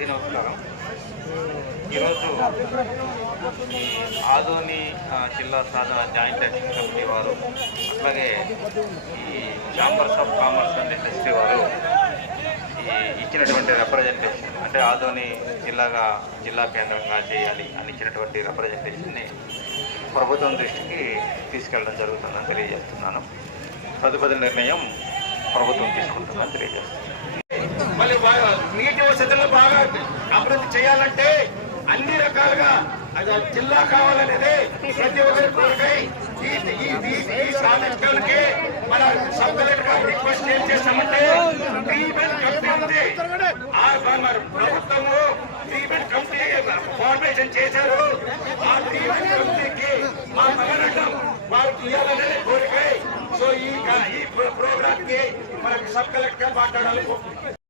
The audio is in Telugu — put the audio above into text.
అందరికీ నమస్కారం ఈరోజు ఆదోని జిల్లా సాధన జాయింట్ యాక్షన్ కమిటీ వారు అట్లాగే ఈ chambers of commerce and industry వారు ఈ ఇచ్చినటువంటి రిప్రజెంటేషన్ అంటే ఆదోని జిల్లాగా జిల్లా కేంద్రంగా చేయాలి అని ఇచ్చినటువంటి రిప్రజెంటేషన్ని ప్రభుత్వం దృష్టికి తీసుకెళ్ళడం జరుగుతుందని తెలియజేస్తున్నాను. తదుపరి నిర్ణయం ప్రభుత్వం తీసుకుంటుందని తెలియజేస్తున్నాను. మళ్ళీ బాగా నీటి వసతులు బాగా అభివృద్ధి చేయాలంటే అన్ని రకాలుగా అది జిల్లా కావాలనేది ప్రతి ఒక్కరి కోరికై సాధించడానికి మన సబ్ గారు రిక్వెస్ట్ ఏం చేస్తామంటే ట్రీట్మెంట్ కమిటీ ఉంది. ప్రభుత్వము ట్రీట్మెంట్ కమిటీ ఫార్మేషన్ చేశారు. ఆ ట్రీట్మెంట్ కమిటీకి మా మెమరాండం వాళ్ళకి ఇవ్వాలనేది కోరికై. సో ఈ ఈ ప్రోగ్రామ్కి మనకి సబ్ కలెక్టర్ మాట్లాడాలి.